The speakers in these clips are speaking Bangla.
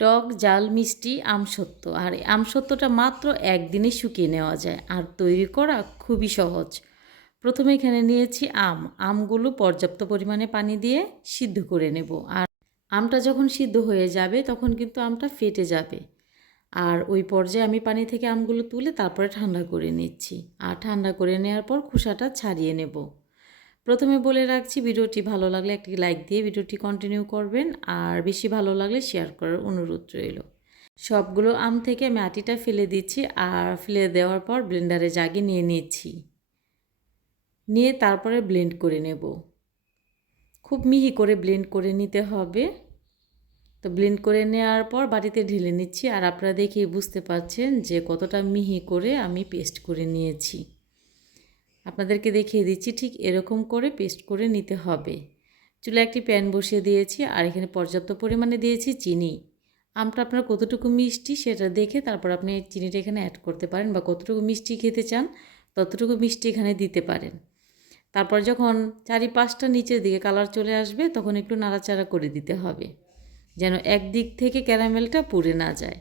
টক, জাল, মিষ্টি আমসত্ত্ব আর এই আমসত্ত্বটা মাত্র একদিনে শুকিয়ে নেওয়া যায়। আর তৈরি করা খুবই সহজ। প্রথমে এখানে নিয়েছি আম। আমগুলো পর্যাপ্ত পরিমাণে পানি দিয়ে সিদ্ধ করে নেব। আর আমটা যখন সিদ্ধ হয়ে যাবে, তখন কিন্তু আমটা ফেটে যাবে। আর ওই পর্যায়ে আমি পানি থেকে আমগুলো তুলে তারপরে ঠান্ডা করে নিচ্ছি। আর ঠান্ডা করে নেওয়ার পর খোসাটা ছাড়িয়ে নেব। প্রথমে বলে রাখছি, ভিডিওটি ভালো লাগলে একটি লাইক দিয়ে ভিডিওটি কন্টিনিউ করবেন, আর বেশি ভালো লাগলে শেয়ার করার অনুরোধ রইল। সবগুলো আম থেকে আমি আটিটা ফেলে দিচ্ছি, আর ফেলে দেওয়ার পর ব্লেন্ডারে জাগে নিয়ে নিচ্ছি। নিয়ে তারপরে ব্লেন্ড করে নেব। খুব মিহি করে ব্লেন্ড করে নিতে হবে। তো ব্লেন্ড করে নেওয়ার পর বাড়িতে ঢেলে নিচ্ছি, আর আপনারা দেখেই বুঝতে পারছেন যে কতটা মিহি করে আমি পেস্ট করে নিয়েছি। আপনাদেরকে দেখিয়ে দিচ্ছি ঠিক এরকম করে পেস্ট করে নিতে হবে। চুলে একটি প্যান বসিয়ে দিয়েছি আর এখানে পর্যাপ্ত পরিমাণে দিয়েছি চিনি। আমটা আপনার কতটুকু মিষ্টি সেটা দেখে তারপর আপনি চিনিটা এখানে অ্যাড করতে পারেন বা কতটুকু মিষ্টি খেতে চান ততটুকু মিষ্টি এখানে দিতে পারেন। তারপর যখন চারি পাঁচটা নিচের দিকে কালার চলে আসবে তখন একটু নাড়াচাড়া করে দিতে হবে। যেন একদিক থেকে ক্যারামেলটা পুড়ে না যায়।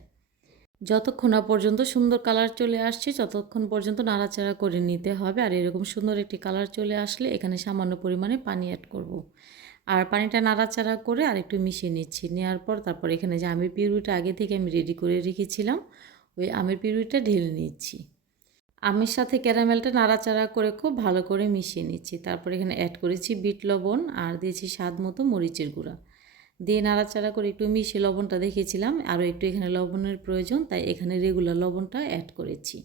যতক্ষণ না পর্যন্ত সুন্দর কালার চলে আসছে, ততক্ষণ পর্যন্ত নাড়াচাড়া করে নিতে হবে। আর এরকম সুন্দর একটি কালার চলে আসলে এখানে সামান্য পরিমাণে পানি অ্যাড করব। আর পানিটা নাড়াচাড়া করে আর একটু মিশিয়ে নিচ্ছি। নেওয়ার পর তারপর এখানে যে আমের পিউরিটা আগে থেকে আমি রেডি করে রেখেছিলাম, ওই আমের পিউরিটা ঢেলে নিচ্ছি। আমের সাথে ক্যারামেলটা নাড়াচাড়া করে খুব ভালো করে মিশিয়ে নিচ্ছি। তারপর এখানে অ্যাড করেছি বিট লবণ আর দিয়েছি স্বাদ মতো মরিচের গুঁড়া। দিয়ে নাড়াচাড়া করে একটু মিশিয়ে লবণটা দেখেছিলাম। আরও একটু এখানে লবণের প্রয়োজন, তাই এখানে রেগুলার লবণটা অ্যাড করেছি।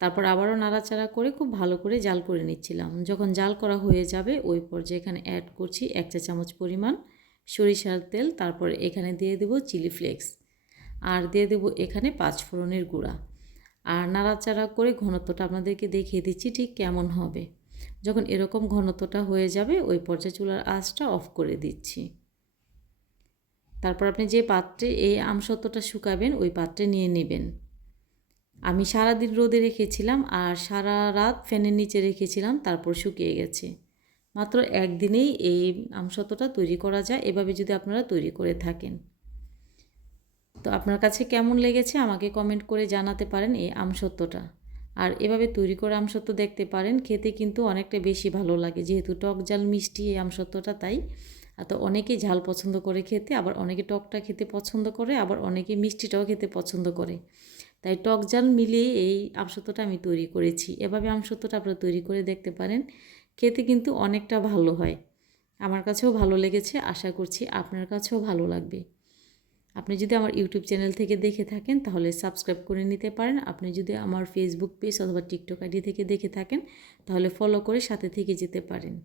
তারপর আবারও নাড়াচাড়া করে খুব ভালো করে জাল করে নিচ্ছিলাম। যখন জাল করা হয়ে যাবে, ওই পর্যায়ে এখানে অ্যাড করছি এক চা চামচ পরিমাণ সরিষার তেল। তারপর এখানে দিয়ে দেবো চিলি ফ্লেক্স আর দিয়ে দেবো এখানে পাঁচ ফোড়নের গুঁড়া। আর নাড়াচাড়া করে ঘনত্বটা আপনাদেরকে দেখিয়ে দিচ্ছি ঠিক কেমন হবে। যখন এরকম ঘনত্বটা হয়ে যাবে, ওই পর্যায়ে চুলার আঁচটা অফ করে দিচ্ছি। তারপর আপনি যে পাত্রে এই আমসত্ত্বটা শুকাবেন, ওই পাত্রে নিয়ে নেবেন। আমি সারা দিন রোদে রেখেছিলাম আর সারা রাত ফ্যানের নিচে রেখেছিলাম, তারপর শুকিয়ে গেছে। মাত্র একদিনেই এই আমসত্ত্বটা তৈরি করা যায়, এভাবে যদি আপনারা তৈরি করে থাকেন। তো আপনার কাছে কেমন লেগেছে আমাকে কমেন্ট করে জানাতে পারেন এই আমসত্ত্বটা আর এভাবে তৈরি করে আমসত্ত্ব দেখতে পারেন, খেতে কিন্তু অনেকটা বেশি ভালো লাগে, যেহেতু টক জাল মিষ্টি এই আমসত্ত্বটা তাই তো অনেকেই ঝাল পছন্দ করে খেতে, আবার অনেকে টকটা খেতে পছন্দ করে, আবার অনেকে মিষ্টিটাও খেতে পছন্দ করে। তাই টক জাল মিলিয়ে এই আমসত্ত্বটা আমি তৈরি করেছি। এভাবে আমসত্ত্বটা আপনারা তৈরি করে দেখতে পারেন। খেতে কিন্তু অনেকটা ভালো হয়। আমার কাছেও ভালো লেগেছে, আশা করছি আপনার কাছেও ভালো লাগবে। আপনি যদি আমার ইউটিউব চ্যানেল থেকে দেখে থাকেন, তাহলে সাবস্ক্রাইব করে নিতে পারেন। আপনি যদি আমার ফেসবুক পেজ অথবা টিকটক আইডি থেকে দেখে থাকেন, তাহলে ফলো করে সাথে থেকে যেতে পারেন।